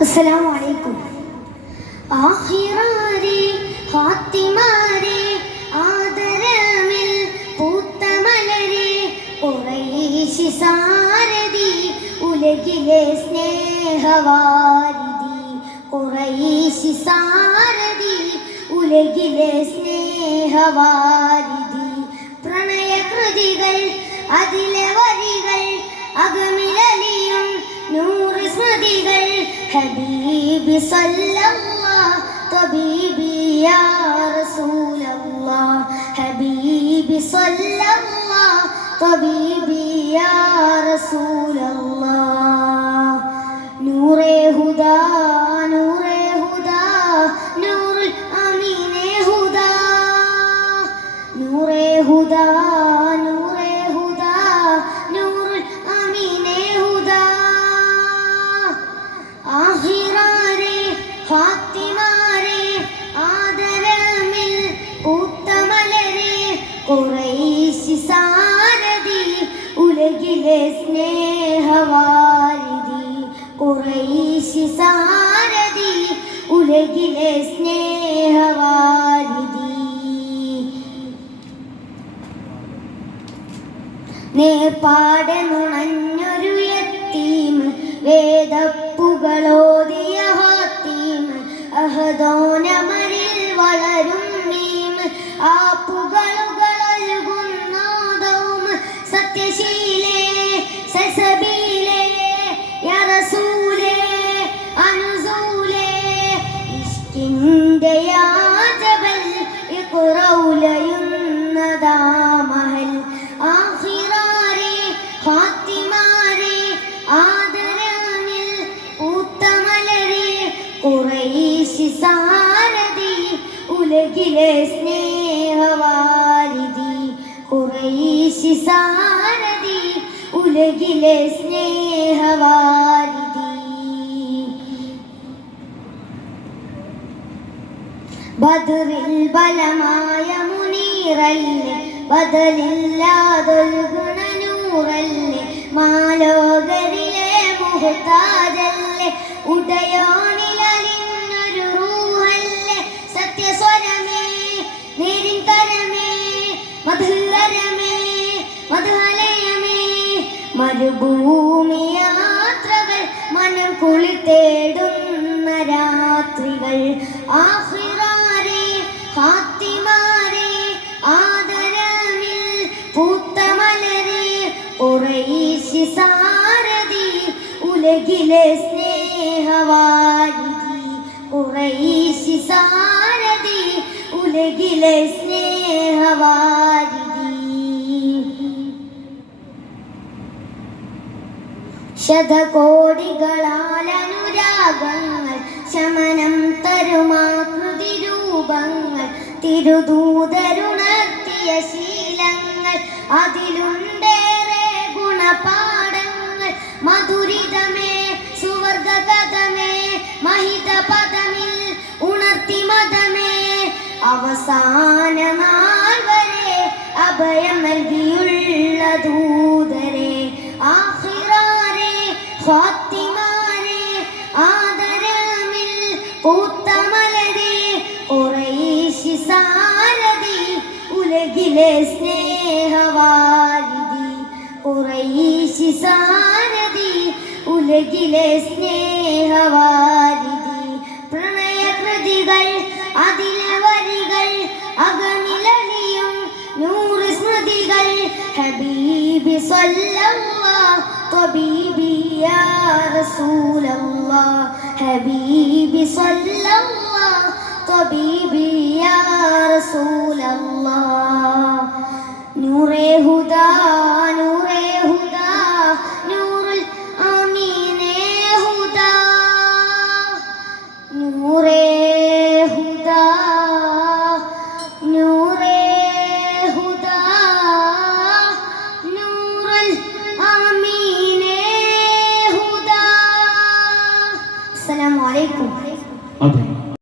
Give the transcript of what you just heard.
अस्सलामु अलैकुम। ആഹിറാരെ ഫാത്തിമാരെ ആദരമിൽ പൂത്ത മലരെ ഖുറൈശി സാരഥി ഉലകിലെ സ്നേഹവാരിധി ഖുറൈശി സാരഥി ഉലകിലെ സ്നേഹവാരിധി പ്രണയകൃതികൾ അതിലെ വരികൾ അകമിലലിയും നൂറ് സ്മൃതികൾ ഹബീബി സല്ലല്ലാഹ് طبيبي يا رسول الله حبيبي صلى الله طبيبي يا رسول الله نور هدى نور هدى نور الأمين هدى نور هدى نور هدى نور الأمين هدى ആഹിറാരെ ഫാത്തിമാരെ ആദരമിൽ പൂത്ത മലരെ ഖുറൈശി സാരഥി ഉലകിലെ സ്നേഹവാരിധി ഖുറൈശി സാരഥി ഉലകിലെ സ്നേഹവാരിധി നേർപ്പാടെ നുണഞ്ഞൊരു യത്തീം വേദപ്പുകളോദിയ ഹാത്തീം അഹദോനമരിൽ വളരും മീം ആപ്പുകളുകളൊഴുകുന്നോദവും സത്യശീലേ സസബീലേ യാ റസൂലേ അനുസൂലേ ഇഷ്കിന്റെ യാജബൽ ഇഖ്റൗലയുന്നദാ മഹൽ ആഖിറാരെ ഫാത്തിമാരെ ആദരമിൽ പൂത്ത മലരെ ഖുറൈശി സാരഥി ഉലകിലെ സ്നേഹവാരിധി ഖുറൈശി സാരഥി ഉലകിലെ സ്നേഹവാരിധി ബദറിൽ ബലമായ മുനീറല്ലേ ബദലില്ലാതൊഴുകുണ നൂറല്ലേ മാലോകരിലെ മുഹ്താജല്ലേ ഉദയോനിലലിഞ്ഞൊരു റൂഹല്ലേ സത്യസ്വരമേ നേരിൻ കരമേ മധുരമേ മധുഹലയമേ മരുഭൂമി യാത്രകൾ മനം കുളിർത്തേടുന്ന രാത്രികൾ ആഖിറാരെ ഫാത്തിമാരെ ആദരമിൽ പൂത്ത മലരെ ഖുറൈശി സാരഥി ഉലകിലെ സ്നേഹവാരിധി ഖുറൈശി സാരഥി ഉലകിലെ സ്നേഹവാരിധി ശതകോടികളാൽ അനുരാഗങ്ങൾ ശമനം തരുമാകൃതി രൂപങ്ങൾ തിരുദൂതരുണർത്തിയ ശീലങ്ങൾ അതിലുണ്ടേറെ ഗുണപാഠങ്ങൾ മധുരിതമേ സുവർഗകഥമേ മഹിത പദമിൽ ഉണർത്തി മതമേ അവസാന നാൾ വരെ അഭയം നൽകിയുള്ള ദൂതരെ ആഖിറാരെ ഫാത്തിമാരെ ആദരമിൽ പൂത്ത മലരെ ഖുറൈശി സാരഥി ഉലകിലെ സ്നേഹവാരിധി ഖുറൈശി സാരഥി ഉലകിലെ സ്നേഹവാരിധി പ്രണയകൃതികൾ അതിലെ വരികൾ അകമിലലിയും നൂറ് സ്മൃതികൾ ഹബീബി സല്ലല്ലാഹ് طبيبي يا رسول الله حبيبي صلى الله طبيبي يا رسول الله نور هدى